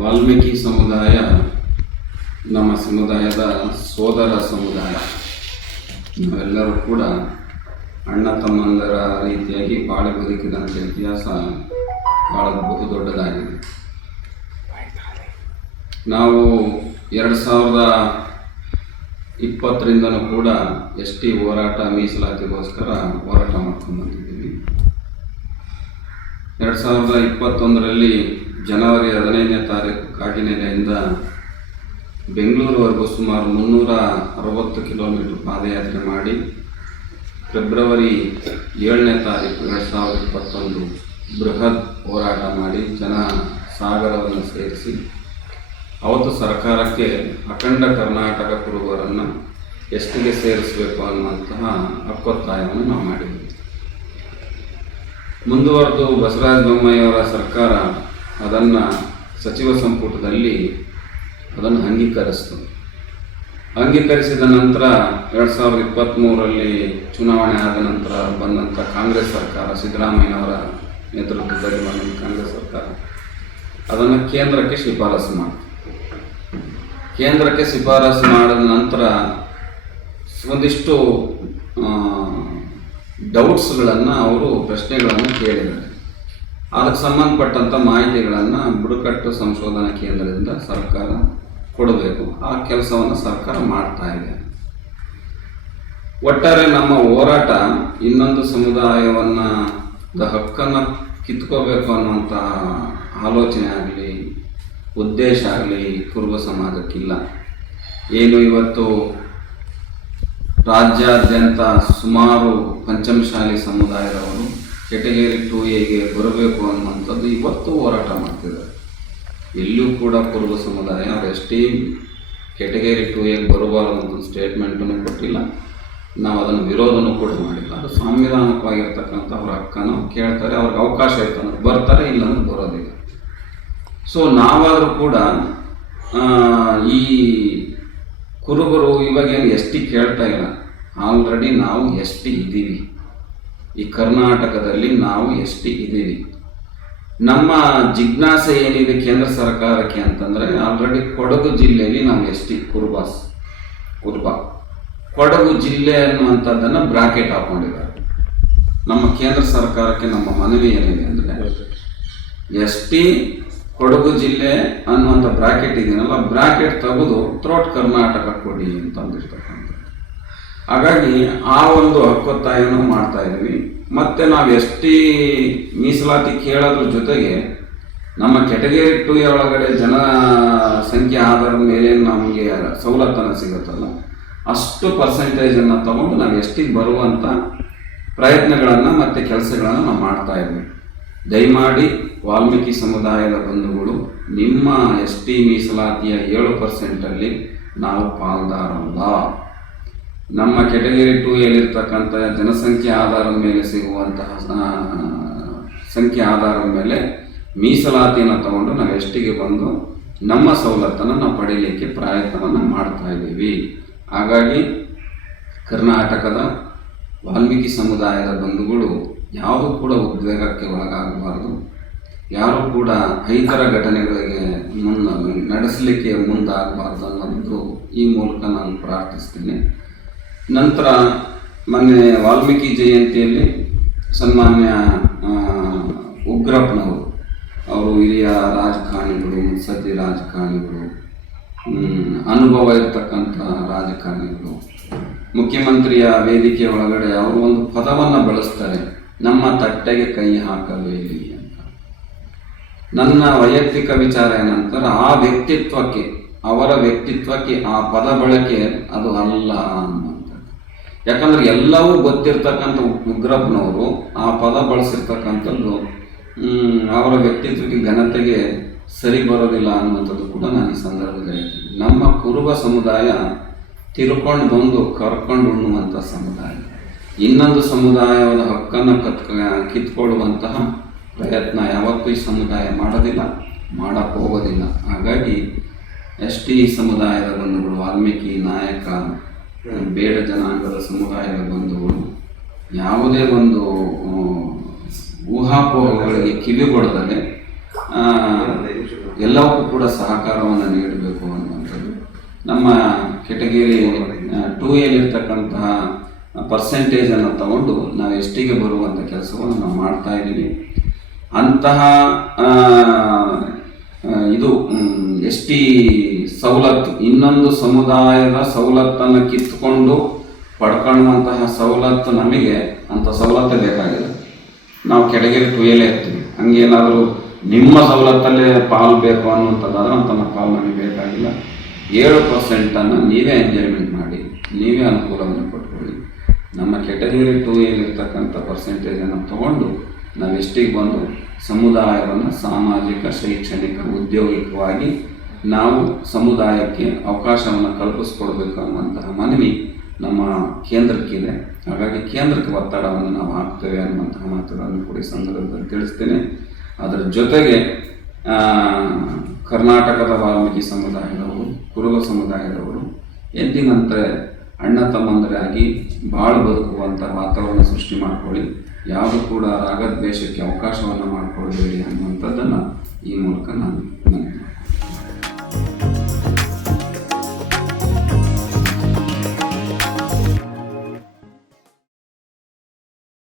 ವಾಲ್ಮೀಕಿ ಸಮುದಾಯ, ನಮ್ಮ ಸಮುದಾಯದ ಸೋದರ ಸಮುದಾಯ. ನಾವೆಲ್ಲರೂ ಕೂಡ ಅಣ್ಣ ತಮ್ಮಂದರ ರೀತಿಯಾಗಿ ಬಾಳೆ ಬದುಕಿದಂಥ ಇತಿಹಾಸ ಭಾಳ ಬಹುದೊಡ್ಡದಾಗಿದೆ. ನಾವು ಎರಡು ಸಾವಿರದ ಇಪ್ಪತ್ತರಿಂದನೂ ಕೂಡ ಎಸ್ ಟಿ ಹೋರಾಟ ಮೀಸಲಾತಿಗೋಸ್ಕರ ಹೋರಾಟ ಮಾಡ್ಕೊಂಡು ಬಂದಿದ್ದೀವಿ. ಎರಡು ಸಾವಿರದ ಇಪ್ಪತ್ತೊಂದರಲ್ಲಿ ಜನವರಿ ಹದಿನೈದನೇ ತಾರೀಕು ಕಾಗಿನೆಲೆಯಿಂದ ಬೆಂಗಳೂರುವರೆಗೂ ಸುಮಾರು ಮುನ್ನೂರ ಅರವತ್ತು ಕಿಲೋಮೀಟರ್ ಪಾದಯಾತ್ರೆ ಮಾಡಿ ಫೆಬ್ರವರಿ ಏಳನೇ ತಾರೀಕು ಎರಡು ಸಾವಿರದ ಇಪ್ಪತ್ತೊಂದು ಬೃಹತ್ ಹೋರಾಟ ಮಾಡಿ ಜನ ಸಾಗರವನ್ನು ಸೇರಿಸಿ ಅವತ್ತು ಸರ್ಕಾರಕ್ಕೆ ಅಖಂಡ ಕರ್ನಾಟಕ ಕುರುಬರನ್ನು ಎಷ್ಟಿಗೆ ಸೇರಿಸಬೇಕು ಅನ್ನುವಂತಹ ಹಕ್ಕೊತ್ತಾಯವನ್ನು ನಾವು ಮಾಡಿದ್ವಿ ಮುಂದುವರೆದು ಬಸವರಾಜ ಬೊಮ್ಮಾಯಿಯವರ ಸರ್ಕಾರ ಅದನ್ನು ಸಚಿವ ಸಂಪುಟದಲ್ಲಿ ಅದನ್ನು ಅಂಗೀಕರಿಸ್ತು. ಅಂಗೀಕರಿಸಿದ ನಂತರ ಎರಡು ಸಾವಿರದ ಇಪ್ಪತ್ತ್ಮೂರರಲ್ಲಿ ಚುನಾವಣೆ ಆದ ನಂತರ ಬಂದಂಥ ಕಾಂಗ್ರೆಸ್ ಸರ್ಕಾರ, ಸಿದ್ದರಾಮಯ್ಯನವರ ನೇತೃತ್ವದಲ್ಲಿ ಬಂದ ಕಾಂಗ್ರೆಸ್ ಸರ್ಕಾರ, ಅದನ್ನು ಕೇಂದ್ರಕ್ಕೆ ಶಿಫಾರಸು ಮಾಡಿತು. ಕೇಂದ್ರಕ್ಕೆ ಶಿಫಾರಸು ಮಾಡಿದ ನಂತರ ಒಂದಿಷ್ಟು ಡೌಟ್ಸ್ಗಳನ್ನು ಅವರು, ಪ್ರಶ್ನೆಗಳನ್ನು ಕೇಳಿದ್ದಾರೆ ಅದಕ್ಕೆ ಸಂಬಂಧಪಟ್ಟಂಥ ಮಾಹಿತಿಗಳನ್ನು ಬುಡಕಟ್ಟು ಸಂಶೋಧನಾ ಕೇಂದ್ರದಿಂದ ಸರ್ಕಾರ ಕೊಡಬೇಕು. ಆ ಕೆಲಸವನ್ನು ಸರ್ಕಾರ ಮಾಡ್ತಾ ಇದೆ. ಒಟ್ಟಾರೆ ನಮ್ಮ ಹೋರಾಟ ಇನ್ನೊಂದು ಸಮುದಾಯವನ್ನು ಹಕ್ಕನ್ನು ಕಿತ್ಕೋಬೇಕು ಅನ್ನುವಂಥ ಆಲೋಚನೆ ಆಗಲಿ, ಉದ್ದೇಶ ಆಗಲಿ ಕುರುಬ ಸಮಾಜಕ್ಕಿಲ್ಲ. ಏನು ಇವತ್ತು ರಾಜ್ಯಾದ್ಯಂತ ಸುಮಾರು ಪಂಚಮಶಾಲಿ ಸಮುದಾಯದವರು ಕೆಟಗರಿ ಟು ಎಗೆ ಬರಬೇಕು ಅನ್ನುವಂಥದ್ದು ಇವತ್ತು ಹೋರಾಟ ಮಾಡ್ತಿದ್ದಾರೆ. ಎಲ್ಲೂ ಕೂಡ ಕುರುಬ ಸಮುದಾಯ ಅವ್ರು ಎಷ್ಟೇ ಕೆಟಗರಿ ಟು ಎಗೆ ಬರಬಾರದು ಅಂತ ಸ್ಟೇಟ್ಮೆಂಟನ್ನು ಕೊಟ್ಟಿಲ್ಲ. ನಾವು ಅದನ್ನು ವಿರೋಧನೂ ಕೂಡ ಮಾಡಿಲ್ಲ. ಅದು ಸಾಂವಿಧಾನಿಕವಾಗಿರ್ತಕ್ಕಂಥ ಅವ್ರ ಹಕ್ಕನ್ನು ಕೇಳ್ತಾರೆ, ಅವ್ರಿಗೆ ಅವಕಾಶ ಇತ್ತು ಬರ್ತಾರೆ ಇಲ್ಲ ಅಂದ್ರೆ ಬರೋದಿಲ್ಲ ಸೊ ನಾವಾದರೂ ಕೂಡ ಈ ಕುರುಬರು ಇವಾಗ ಏನು ಟಿ ಕೇಳ್ತಾ ಇಲ್ಲ. ಆಲ್ರೆಡಿ ನಾವು ಎಸ್ ಟಿ ಇದ್ದೀವಿ. ಈ ಕರ್ನಾಟಕದಲ್ಲಿ ನಾವು ಎಷ್ಟು ಇದ್ದೀವಿ? ನಮ್ಮ ಜಿಜ್ಞಾಸೆ ಏನಿದೆ ಕೇಂದ್ರ ಸರ್ಕಾರಕ್ಕೆ ಅಂತಂದರೆ ಆಲ್ರೆಡಿ ಕೊಡಗು ಜಿಲ್ಲೆಯಲ್ಲಿ ನಾವು ಎಸ್ ಟಿ ಕುರುಬಾಸ್, ಕುರುಬ. ಕೊಡಗು ಜಿಲ್ಲೆ ಅನ್ನುವಂಥದ್ದನ್ನು ಬ್ರಾಕೆಟ್ ಹಾಕೊಂಡಿದ್ದಾರೆ. ನಮ್ಮ ಕೇಂದ್ರ ಸರ್ಕಾರಕ್ಕೆ ನಮ್ಮ ಮನವಿ ಏನಿದೆ ಅಂದರೆ ಎಸ್ ಕೊಡಗು ಜಿಲ್ಲೆ ಅನ್ನುವಂಥ ಬ್ರಾಕೆಟ್ ಇದೆಯಲ್ಲ, ಬ್ರಾಕೆಟ್ ತೆಗೆದು ಥ್ರೋಟ್ ಕರ್ನಾಟಕ ಕೊಡಿ ಅಂತ ಅಂದಿರ್ತಕ್ಕಂಥ ಹಾಗಾಗಿ ಆ ಒಂದು ಹಕ್ಕೊತ್ತಾಯವನ್ನು ಮಾಡ್ತಾ ಇದ್ದೀವಿ ಮತ್ತೆ ನಾವು ಎಸ್ ಟಿ ಮೀಸಲಾತಿ ಕೇಳೋದ್ರ ಜೊತೆಗೆ ನಮ್ಮ ಕೆಟಗರಿ ಟು ಒಳಗಡೆ ಜನ ಸಂಖ್ಯೆ ಆಧಾರದ ಮೇಲೆ ನಮಗೆ ಸವಲತ್ತನ್ನು ಸಿಗುತ್ತಲ್ಲ, ಅಷ್ಟು ಪರ್ಸೆಂಟೇಜನ್ನು ತಗೊಂಡು ನಾವು ಎಷ್ಟಿಗೆ ಬರುವಂಥ ಪ್ರಯತ್ನಗಳನ್ನು ಮತ್ತು ಕೆಲಸಗಳನ್ನು ನಾವು ಮಾಡ್ತಾ ಇದ್ವಿ. ದಯಮಾಡಿ ವಾಲ್ಮೀಕಿ ಸಮುದಾಯದ ಬಂಧುಗಳು, ನಿಮ್ಮ ಎಸ್ ಟಿ ಮೀಸಲಾತಿಯ ಏಳು ಪರ್ಸೆಂಟಲ್ಲಿ ನಾವು ಪಾಲ್ದಾರಲ್ಲ. ನಮ್ಮ ಕೆಟಗರಿ ಟೂ ಎಲ್ಲಿರ್ತಕ್ಕಂಥ ಜನಸಂಖ್ಯೆ ಆಧಾರದ ಮೇಲೆ ಸಿಗುವಂತಹ ಸಂಖ್ಯೆ ಆಧಾರದ ಮೇಲೆ ಮೀಸಲಾತಿಯನ್ನು ತಗೊಂಡು ನಾವು ಎಷ್ಟಿಗೆ ಬಂದು ನಮ್ಮ ಸವಲತ್ತನ್ನು ನಾವು ಪಡೀಲಿಕ್ಕೆ ಪ್ರಯತ್ನವನ್ನು ಮಾಡ್ತಾ ಇದ್ದೀವಿ. ಹಾಗಾಗಿ ಕರ್ನಾಟಕದ ವಾಲ್ಮೀಕಿ ಸಮುದಾಯದ ಬಂಧುಗಳು ಯಾವುದೂ ಕೂಡ ಉದ್ವೇಗಕ್ಕೆ ಒಳಗಾಗಬಾರ್ದು. ಯಾರು ಕೂಡ ಐದರ ಘಟನೆಗಳಿಗೆ ಮುನ್ನ ನಡೆಸಲಿಕ್ಕೆ ಮುಂದಾಗಬಾರ್ದು ಅನ್ನೋದು ಈ ಮೂಲಕ ನಾನು ಪ್ರಾರ್ಥಿಸ್ತೀನಿ. ನಂತರ ಮೊನ್ನೆ ವಾಲ್ಮೀಕಿ ಜಯಂತಿಯಲ್ಲಿ ಸನ್ಮಾನ್ಯ ಉಗ್ರಪ್ಪನವರು, ಅವರು ಹಿರಿಯ ರಾಜಕಾರಣಿಗಳು ಸದ್ಯ ರಾಜಕಾರಣಿಗಳು ಅನುಭವ ಇರತಕ್ಕಂಥ ರಾಜಕಾರಣಿಗಳು, ಮುಖ್ಯಮಂತ್ರಿಯ ವೇದಿಕೆ ಒಳಗಡೆ ಅವರು ಒಂದು ಪದವನ್ನು ಬಳಸ್ತಾರೆ, ನಮ್ಮ ತಟ್ಟೆಗೆ ಕೈ ಹಾಕಬೇಡಿ ಅಂತ. ನನ್ನ ವೈಯಕ್ತಿಕ ವಿಚಾರ ಏನಂತರ, ಆ ವ್ಯಕ್ತಿತ್ವಕ್ಕೆ, ಅವರ ವ್ಯಕ್ತಿತ್ವಕ್ಕೆ, ಆ ಪದ ಬಳಕೆ ಅದು ಅಲ್ಲ ಅನ್ನುವಂಥದ್ದು ಯಾಕಂದ್ರೆ ಎಲ್ಲವೂ ಗೊತ್ತಿರ್ತಕ್ಕಂಥ ಉಗ್ರಪ್ಪನವರು ಆ ಪದ ಬಳಸಿರ್ತಕ್ಕಂಥದ್ದು ಅವರ ವ್ಯಕ್ತಿತ್ವಕ್ಕೆ ಘನತೆಗೆ ಸರಿ ಬರೋದಿಲ್ಲ ಅನ್ನುವಂಥದ್ದು ಕೂಡ ನಾನು ಈ ಸಂದರ್ಭದಲ್ಲಿ ನಮ್ಮ ಕುರುಬ ಸಮುದಾಯ ತಿರ್ಕೊಂಡು ಬಂದು ಕರ್ಕೊಂಡು ಉಣ್ಣುವಂಥ ಸಮುದಾಯ. ಇನ್ನೊಂದು ಸಮುದಾಯದ ಹಕ್ಕನ್ನು ಕತ್ ಕಿತ್ಕೊಳ್ಳುವಂತಹ ಪ್ರಯತ್ನ ಯಾವತ್ತೂ ಈ ಸಮುದಾಯ ಮಾಡೋದಿಲ್ಲ ಮಾಡಕ್ಕೆ ಹೋಗೋದಿಲ್ಲ. ಹಾಗಾಗಿ ಎಸ್ ಟಿ ಸಮುದಾಯದ ಬಂಧುಗಳು, ವಾಲ್ಮೀಕಿ ನಾಯಕ ಬೇಡ ಜನಾಂಗದ ಸಮುದಾಯದ ಬಂಧುಗಳು ಯಾವುದೇ ಒಂದು ಊಹಾಪೋಹಗಳಿಗೆ ಕಿವಿ ಕೊಡದಲೆ ಎಲ್ಲವಕ್ಕೂ ಕೂಡ ಸಹಕಾರವನ್ನು ನೀಡಬೇಕು ಅನ್ನುವಂಥದ್ದು. ನಮ್ಮ ಕೆಟಗೇರಿ ಟೂ ಎಲ್ಲಿರ್ತಕ್ಕಂತಹ ಪರ್ಸೆಂಟೇಜನ್ನು ತಗೊಂಡು ನಾವು ಎಷ್ಟಿಗೆ ಬರುವಂಥ ಕೆಲಸವನ್ನು ನಾವು ಮಾಡ್ತಾ ಇದ್ದೀವಿ ಅಂತಹ ಇದು ಎಸ್ ಟಿ ಸವಲತ್ತು, ಇನ್ನೊಂದು ಸಮುದಾಯದ ಸವಲತ್ತನ್ನು ಕಿತ್ತುಕೊಂಡು ಪಡ್ಕೊಳ್ಳುವಂತಹ ಸವಲತ್ತು ನಮಗೆ ಅಂತ ಸವಲತ್ತು ಬೇಕಾಗಿದೆ. ನಾವು ಕೆಳಗೆರೆ ಟೂಯಲ್ಲೇ ಇರ್ತೀವಿ. ಹಂಗೇನಾದರೂ ನಿಮ್ಮ ಸವಲತ್ತಲ್ಲೇ ಪಾಲು ಬೇಕು ಅನ್ನುವಂಥದ್ದಾದ್ರೆ ನಮ್ಮ ಪಾಲು ನಮಗೆ ಬೇಕಾಗಿಲ್ಲ. ಏಳು ಪರ್ಸೆಂಟನ್ನು ನೀವೇ ಎಂಜಾಯ್ಮೆಂಟ್ ಮಾಡಿ, ನೀವೇ ಅನುಕೂಲವನ್ನು ಪಡ್ಕೊಳ್ಳಿ. ನಮ್ಮ ಕೆಟಗರಿ ಟೂ ಏನಿರ್ತಕ್ಕಂಥ ಪರ್ಸೆಂಟೇಜನ್ನು ತಗೊಂಡು ನಾವು ಎಷ್ಟಿಗೆ ಬಂದು ಸಮುದಾಯವನ್ನು ಸಾಮಾಜಿಕ, ಶೈಕ್ಷಣಿಕ, ಉದ್ಯೋಗಿಕವಾಗಿ ನಾವು ಸಮುದಾಯಕ್ಕೆ ಅವಕಾಶವನ್ನು ಕಲ್ಪಿಸ್ಕೊಡ್ಬೇಕು ಅನ್ನುವಂತಹ ಮನವಿ ನಮ್ಮ ಕೇಂದ್ರಕ್ಕಿದೆ ಹಾಗಾಗಿ ಕೇಂದ್ರಕ್ಕೆ ಒತ್ತಡವನ್ನು ನಾವು ಹಾಕ್ತೇವೆ ಅನ್ನುವಂತಹ ಮಾತುಗಳನ್ನು ಕೂಡ ಈ ಸಂದರ್ಭದಲ್ಲಿ ತಿಳಿಸ್ತೇನೆ. ಅದರ ಜೊತೆಗೆ ಕರ್ನಾಟಕದ ವಾಲ್ಮೀಕಿ ಸಮುದಾಯದವರು ಕುರುಬ ಸಮುದಾಯದವರು ಎಂದಿನಂತೆ ಅಣ್ಣ ತಮ್ಮಂದರಾಗಿ ಬಾಳು ಬದುಕುವಂಥ ವಾತಾವರಣ ಸೃಷ್ಟಿ ಮಾಡಿಕೊಳ್ಳಿ. ಯಾವುದು ಕೂಡ ರಾಗದ್ವೇಷಕ್ಕೆ ಅವಕಾಶವನ್ನು ಮಾಡಿಕೊಳ್ಬೇಡಿ ಅನ್ನುವಂಥದ್ದನ್ನು ಈ ಮೂಲಕ ನಾನು